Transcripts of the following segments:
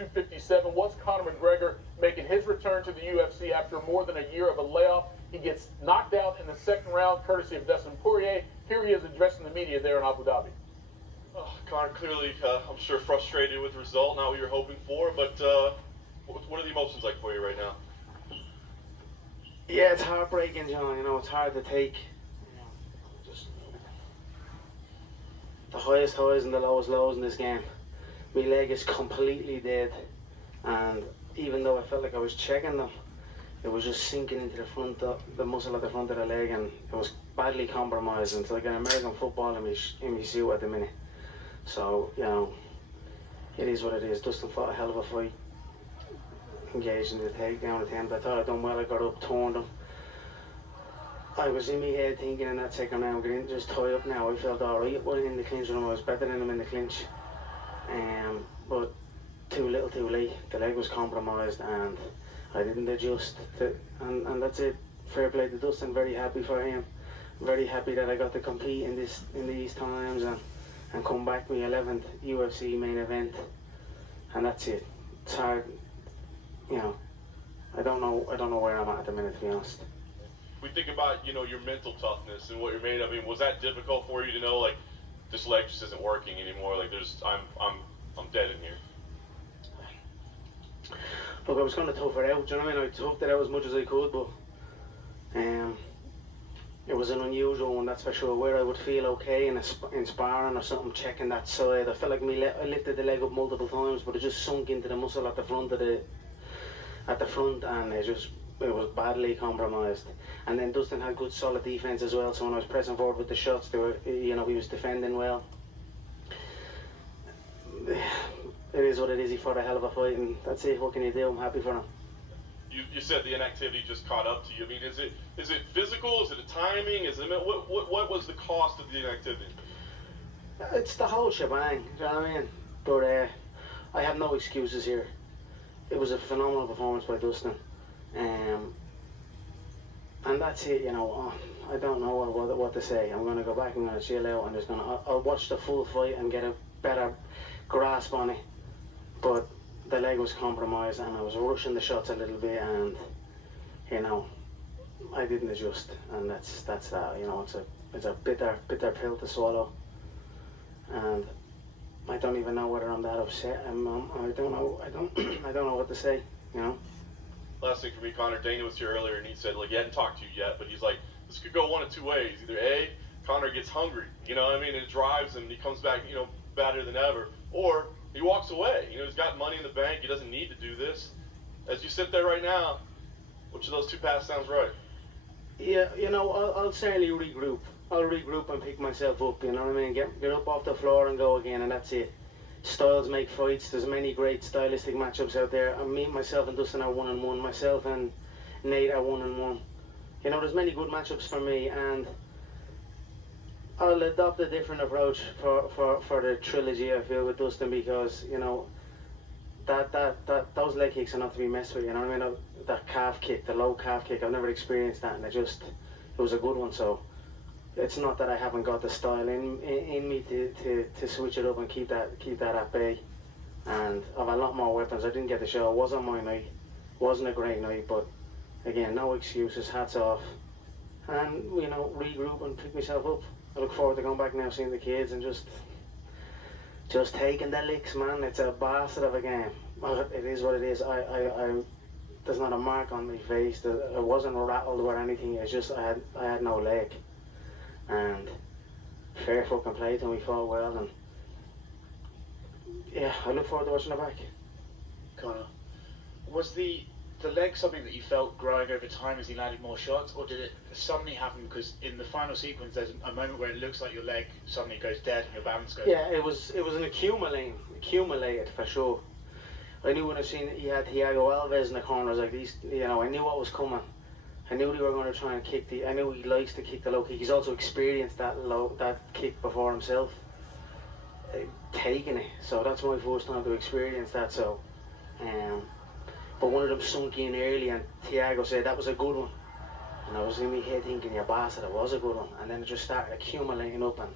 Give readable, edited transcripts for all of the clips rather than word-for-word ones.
257. What's Conor McGregor making his return to the UFC after more than a year of a layoff? He gets knocked out in the second round, courtesy of Dustin Poirier. Here he is addressing the media there in Abu Dhabi. Conor, clearly, I'm sure frustrated with the result, not what you were hoping for, but what are the emotions like for you right now? Yeah, it's heartbreaking, John. You know, it's hard to take. Just the highest highs and the lowest lows in this game. My leg is completely dead, and even though I felt like I was checking them, it was just sinking into the front, the muscle at the front of the leg, and it was badly compromised. It's like an American football in my shoe at the minute. So, you know, it is what it is. Dustin fought a hell of a fight, engaged in the takedown attempt. I thought I'd done well. I got up, turned him. I was in my head thinking in that second round, just tie up now. I felt alright in the clinch with him. I was better than him in the clinch. But too little too late. The leg was compromised and I didn't adjust. And that's it. Fair play to Dustin. Very happy for him. Very happy that I got to compete in these times and come back my 11th UFC main event. And that's it. It's hard. You know, I don't know where I'm at the minute, to be honest. We think about, you know, your mental toughness and what you're made of. I mean, was that difficult for you to know, like, this leg just isn't working anymore? Like, I'm dead in here. Look, I was going to tough it out. Do you know what I mean? I toughed it out as much as I could, but it was an unusual one, that's for sure. Where I would feel okay in sparring or something, checking that side. I felt like I lifted the leg up multiple times, but it just sunk into the muscle at the front and it was badly compromised. And then Dustin had good solid defense as well, so when I was pressing forward with the shots, he was defending well. It is what it is. He fought a hell of a fight, and that's it. What can you do? I'm happy for him. You said the inactivity just caught up to you. I mean, is it physical? Is it a timing? What was the cost of the inactivity? It's the whole shebang. Do you know what I mean? But I have no excuses here. It was a phenomenal performance by Dustin, and that's it. You know, I don't know what to say. I'm going to go back and I'm going to chill out. I'll watch the full fight and get a better grasp on it. But the leg was compromised and I was rushing the shots a little bit, and you know, I didn't adjust, and that's that. You know, it's a bitter pill to swallow, and I don't even know whether I'm that upset. I don't know. I don't know what to say. You know. Last thing for me, Conor. Dana was here earlier and he said, like, he hadn't talked to you yet, but he's like, this could go one of two ways. Either A, Conor gets hungry, you know what I mean, and it drives him and he comes back, you know, better than ever, or he walks away. You know, he's got money in the bank. He doesn't need to do this. As you sit there right now, which of those two paths sounds right? Yeah, you know, I'll certainly regroup. I'll regroup and pick myself up. You know what I mean? Get up off the floor and go again, and that's it. Styles make fights. There's many great stylistic matchups out there. Myself and Dustin are 1-1. Myself and Nate are 1-1. You know, there's many good matchups for me, and I'll adopt a different approach for the trilogy, I feel, with Dustin, because, you know, those leg kicks are not to be messed with. You know what I mean? That calf kick, the low calf kick, I've never experienced that, and it was a good one. So it's not that I haven't got the style in me to switch it up and keep that at bay. And I've a lot more weapons. I didn't get the show. It wasn't my night. Wasn't a great night, but again, no excuses. Hats off, and you know, regroup and pick myself up. I look forward to going back now, seeing the kids, and just taking the licks, man. It's a bastard of a game. It is what it is. There's not a mark on my face. I wasn't rattled or anything. It's just I had no leg, and fair fucking play till we fought well, and yeah, I look forward to watching it back. Conor, was the leg something that you felt growing over time as he landed more shots, or did it suddenly happen? Because in the final sequence, there's a moment where it looks like your leg suddenly goes dead and your balance goes. Yeah, it was an accumulated for sure. I knew when I seen he had Thiago Alves in the corners like these. You know, I knew what was coming. I knew they were going to try and kick I knew he likes to kick the low kick. He's also experienced that kick before himself, taking it. So that's my first time to experience that. So, but one of them sunk in early, and Thiago said that was a good one. And I was in my head thinking, you bastard, it was a good one. And then it just started accumulating up, and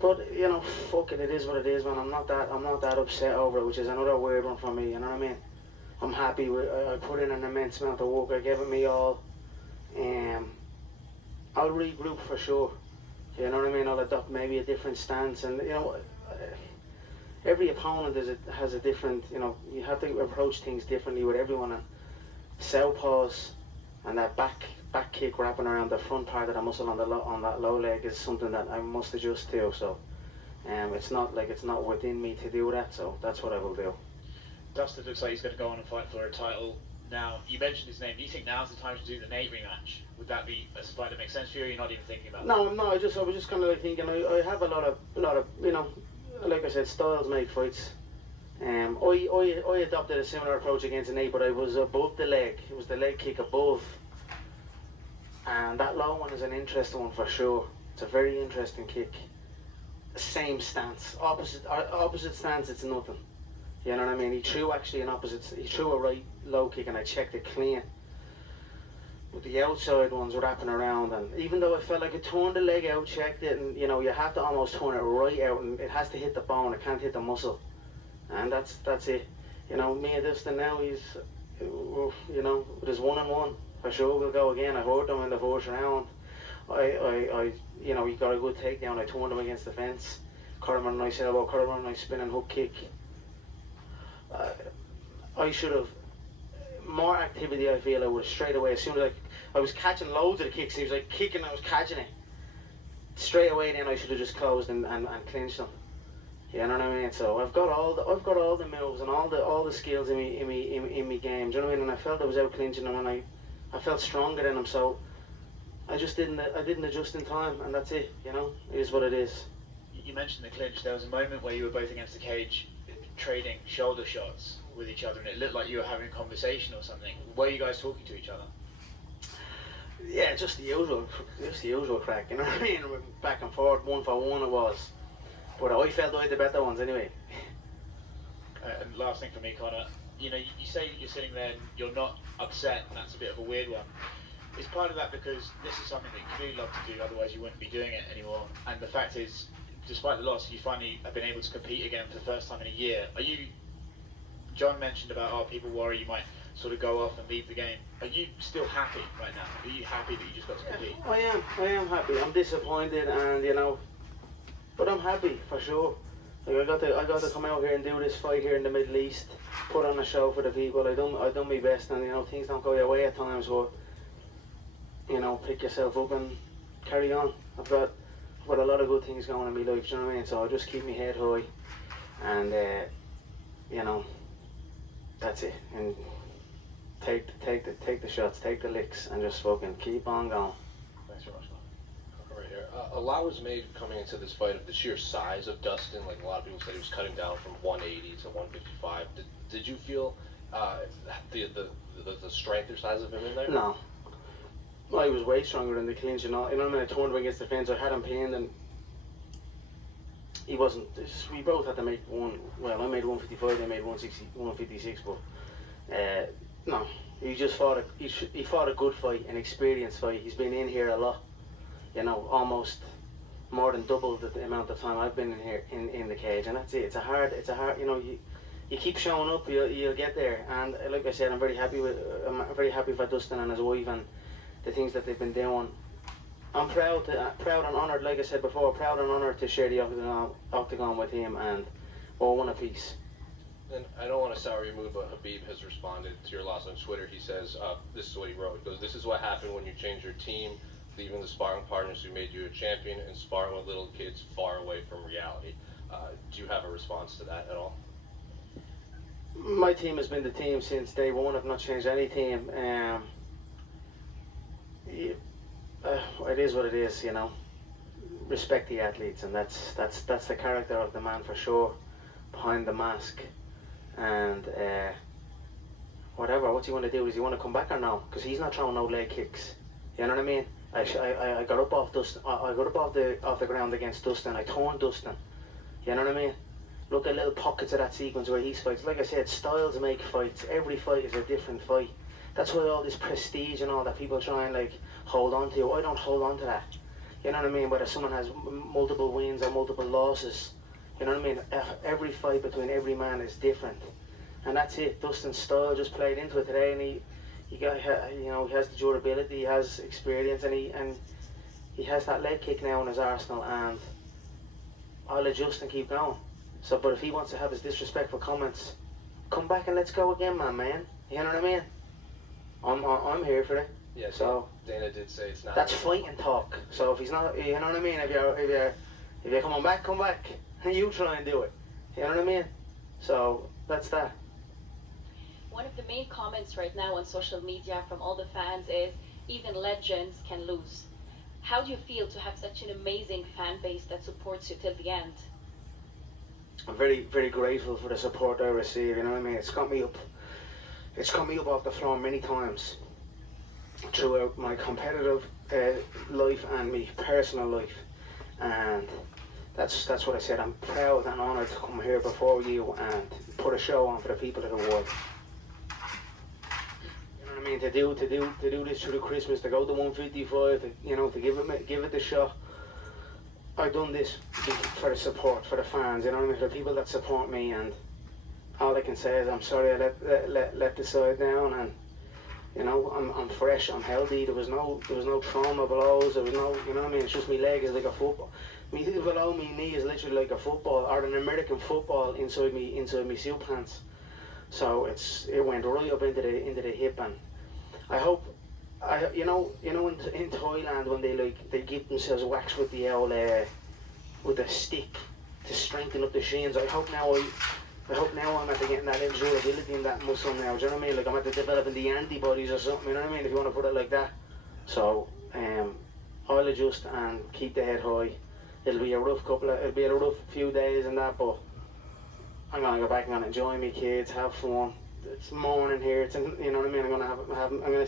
But you know, fuck it, it is what it is, man. I'm not that upset over it, which is another weird one for me. You know what I mean? I'm happy with. I put in an immense amount of work. I gave it me all. I'll regroup for sure. You know what I mean? I'll adopt maybe a different stance, and you know, every opponent has a different. You know, you have to approach things differently with everyone. And southpaws and that back kick wrapping around the front part of the muscle on that low leg is something that I must adjust to. So, it's not within me to do that. So that's what I will do. Dustin looks like he's going to go on and fight for a title now. You mentioned his name. Do you think now's the time to do the Nate rematch? Would that be a fight that makes sense for you, or you're not even thinking about No, I'm not. I was just kind of like thinking. I have a lot of you know, like I said, styles make fights. I adopted a similar approach against Nate, but I was above the leg. It was the leg kick above, and that low one is an interesting one for sure. It's a very interesting kick. Same stance, opposite stance. It's nothing. You know what I mean? He threw actually he threw a right low kick and I checked it clean. But the outside ones wrapping around, and even though I felt like I turned the leg out, checked it, and you know, you have to almost turn it right out, and it has to hit the bone, it can't hit the muscle. And that's it. You know, me and Dustin now, he's, you know, there's 1-1. For sure we'll go again. I heard him in the first round. You know, he got a good takedown. I turned him against the fence. Caught him on a nice elbow, caught him on a nice spinning hook kick. I should have more activity. I feel I would have straight away, as soon as I was catching loads of the kicks. He was like kicking, I was catching it straight away. Then I should have just closed and clinched him. You know what I mean? So I've got all the moves and all the skills in me game. Do you know what I mean? And I felt I was out clinching him, and I felt stronger than him. So I didn't adjust in time, and that's it. You know, it is what it is. You mentioned the clinch. There was a moment where you were both against the cage, trading shoulder shots with each other, and it looked like you were having a conversation or something. Were you guys talking to each other? Yeah, just the usual crack. You know what I mean? Back and forth, 1 for 1 it was. But I felt I had the better ones anyway. And last thing for me, Conor, you know, you say you're sitting there and you're not upset, and that's a bit of a weird one. Is part of that because this is something that you do love to do, otherwise you wouldn't be doing it anymore? And the fact is, despite the loss, you finally have been able to compete again for the first time in a year. John mentioned about, people worry you might sort of go off and leave the game. Are you still happy right now? Are you happy that you just got to compete? I am happy. I'm disappointed, and you know, but I'm happy for sure. Like I got to come out here and do this fight here in the Middle East, put on a show for the people. I done my best, and you know, things don't go your way at times, but you know, pick yourself up and carry on. I've got a lot of good things going in my life, do you know what I mean? So I'll just keep my head high, and you know, that's it. And take the shots, take the licks, and just fucking keep on going. Thanks very much, man. Right here. A lot was made coming into this fight of the sheer size of Dustin. Like a lot of people said, he was cutting down from 180 to 155. Did you feel the strength or size of him in there? No. Well, he was way stronger than the clinch, you know. You know, when I turned him against the fence, I had him pinned, and he wasn't. We both had to make one. Well, I made 155, they made 156, but no. He just fought he fought a good fight, an experienced fight. He's been in here a lot. You know, almost more than double the amount of time I've been in here in the cage, and that's it. It's a hard. You know, you keep showing up, you'll get there. And like I said, I'm very happy for Dustin and his wife and the things that they've been doing. I'm proud and honoured, like I said before, proud and honoured to share the octagon with him, and all one apiece. And I don't want to sour your mood, but Khabib has responded to your loss on Twitter. He says, this is what he wrote. He goes, "This is what happened when you change your team, leaving the sparring partners who made you a champion and sparring with little kids far away from reality." Do you have a response to that at all? My team has been the team since day one. I've not changed any team. It is what it is, you know. Respect the athletes, and that's the character of the man for sure, behind the mask. And whatever, what's he want to do? Does he want to come back or no? Because he's not throwing no leg kicks. You know what I mean? I got up off Dustin. I got up off the ground against Dustin. I turned Dustin. You know what I mean? Look at little pockets of that sequence where he's fights. Like I said, styles make fights. Every fight is a different fight. That's why all this prestige and all that people try and like hold on to. I don't hold on to that. You know what I mean? Whether someone has multiple wins or multiple losses, you know what I mean? Every fight between every man is different, and that's it. Dustin's style just played into it today, and he got, you know, he has the durability, he has experience, and he has that leg kick now in his arsenal, and I'll adjust and keep going. So, but if he wants to have his disrespectful comments, come back and let's go again, man. You know what I mean? I'm here for it. Yeah. So Dana did say it's not. that's fighting talk. So if he's not, you know what I mean? If you're coming back, come back. You try and do it. You know what I mean? So that's that. One of the main comments right now on social media from all the fans is even legends can lose. How do you feel to have such an amazing fan base that supports you till the end? I'm very, very grateful for the support I receive. You know what I mean? It's got me up off the floor many times throughout my competitive life and my personal life, and that's what I said. I'm proud and honoured to come here before you and put a show on for the people of the world. You know what I mean? To do this through the Christmas, to go to 155, to give it the shot. I've done this for the support, for the fans, you know what I mean, for the people that support me, and all I can say is I'm sorry I let the side down, and you know, I'm fresh, I'm healthy. There was no trauma blows. There was no, you know what I mean. It's just my leg is like a football. Me below me knee is literally like a football, or an American football inside me suit pants. So it went right up into the hip, and I hope, you know in Thailand when they give themselves wax with the old with a stick to strengthen up the shins. I hope now I'm after getting that little durability in that muscle now. Do you know what I mean? Like I'm after developing the antibodies or something. You know what I mean? If you want to put it like that. So I'll adjust and keep the head high. It'll be a rough few days and that, but I'm gonna go back and enjoy my kids, have fun. It's morning here. You know what I mean? I'm gonna